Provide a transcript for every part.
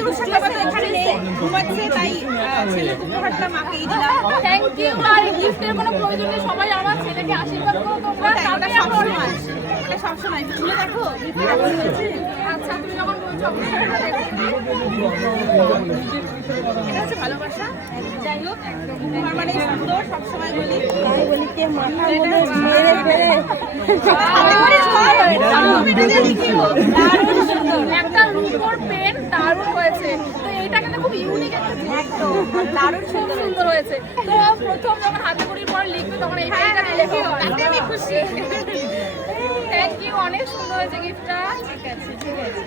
আমাদের উৎসবটা তো এখানে নেই, ঘুমাচ্ছে, তাই ছেলের উপহারটা মাকেই দিলাম। Thank you. আর গিফটের কোনো প্রয়োজন নেই, সবাই আমার ছেলেকে আশীর্বাদ করো তোমরা। ওটা সবসময়, ওটা সবসময় খুলে দেখো। আচ্ছা, তুমি যখন বলছো অবশ্যই এটা দেখো। এটা হচ্ছে ভালোবাসা। যাই হোক, উপহার মানে সুন্দর, সবসময় বলি। তাই বলি কে মাথা মেরে ফেলে একটা রূপোর পেন দারুণ হয়েছে। তো এটা কিন্তু খুব ইউনিক একটা জিনিস, একদম দারুণ সুন্দর হয়েছে। তো প্রথম যখন হাতে করির পর লিখবে তখন এই পেনটা দিলে কি হয়? আমি খুশি। থ্যাংক ইউ, অনেক সুন্দর হয়েছে গিফটটা। ঠিক আছে, ঠিক আছে।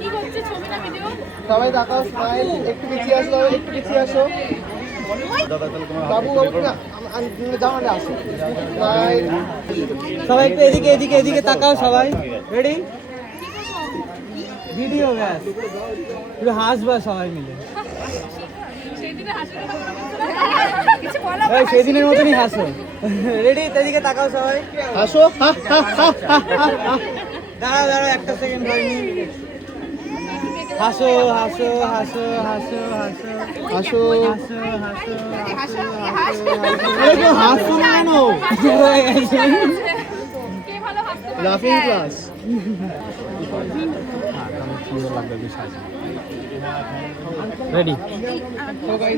কি করছে, ছবি না ভিডিও? সবাই তাকাও, স্মাইল, একটু পিছিয়ে আসো, একটু পিছিয়ে আসো। বাবু বাবু না জামালে আসো। স্মাইল, সবাই একটু এদিকে এদিকে এদিকে তাকাও সবাই। রেডি? ভিডিও ব্যাস। একটু হাসবা সবাই মিলে। সেদিনে হাসির কথা মনে পড়ছে না? কিছু বলো। এই সেদিনের মতনই হাসো। রেডি? এদিকে তাকাও সবাই। আসো। দাঁড়াও দাঁড়াও, একটা সেকেন্ড হয়নি। হাসো হাসো হাসো হাসো হাসো আসো। হাসো আরে কেউ হাসছো না কেন? কে ভালো হাসতে পারে? লাফিং ক্লাস। রেডি?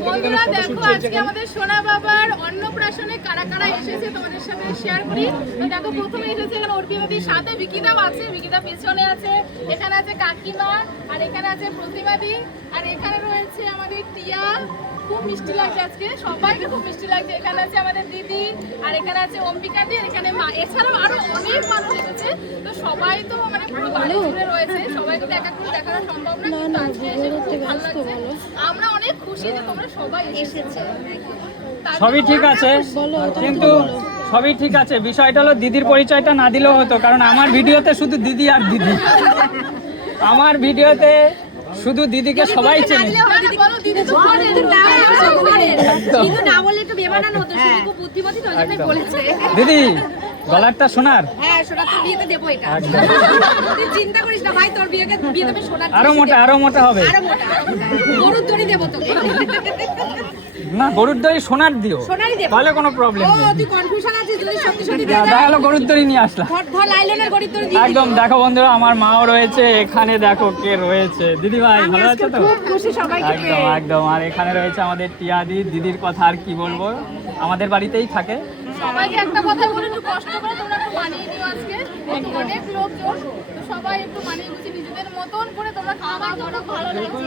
বন্ধুরা দেখো, আজকে আমাদের সোনা বাবার অন্নপ্রাশনে কারা কারা এসেছে তোমাদের সাথে শেয়ার করি। তো দেখো, প্রথমে এসেছে এখানে অর্পিতাদির সাথে বিকিদাও আছে, বিকিদা পেছনে আছে, এখানে আছে কাকিমা, আর এখানে আছে প্রতিমাদি, আর এখানে রয়েছে আমাদের টিয়া। খুব মিষ্টি লাগছে আজকে, সবাইকে খুব মিষ্টি লাগছে। এখানে আছে আমাদের দিদি, আর এখানে আছে অম্বিকাদি, আর এখানে মা। এছাড়াও আরো অনেক মানুষ এসেছে। তো সবাই তো মানে পুরো বাড়ি জুড়ে রয়েছে, সবাইকে তো এক এক করে দেখানো সম্ভব না, কিন্তু আজকে এসে খুব ভালো লাগছে। আমরা অনেক খুশি যে তোমরা সবাই এসেছে। সবই ঠিক আছে, কিন্তু সবই ঠিক আছে, বিষয়টা হলো দিদির পরিচয়টা না দিলেও হতো, কারণ আমার ভিডিওতে শুধু দিদি আর দিদি। আমার ভিডিওতে শুধু দিদিকে সবাই চেনে। দিদি গলারটা সোনার, আরো মোটা, আরো মোটা হবে না। গরুর দড়ি সোনার দিও, তাহলে কোনো প্রবলেম নেই। তাহলে গরুর দড়ি নিয়ে আসলাম একদম। দেখো বন্ধুরা, আমার মাও রয়েছে এখানে, দেখো কে রয়েছে। দিদি ভাই ভালো আছো তো? একদম একদম। আর এখানে রয়েছে আমাদের টিয়াদি। দিদির কথা আর কি বলবো, আমাদের বাড়িতেই থাকে। সবাইকে একটা কথা বলে, একটু কষ্ট করে তোমরা একটু মানিয়ে নিও। আজকে অনেক লোকজন, তো সবাই একটু মানিয়ে গুছিয়ে নিজেদের মতন করে তোমরা খাওয়া দাওয়া করো, ভালো লাগছে।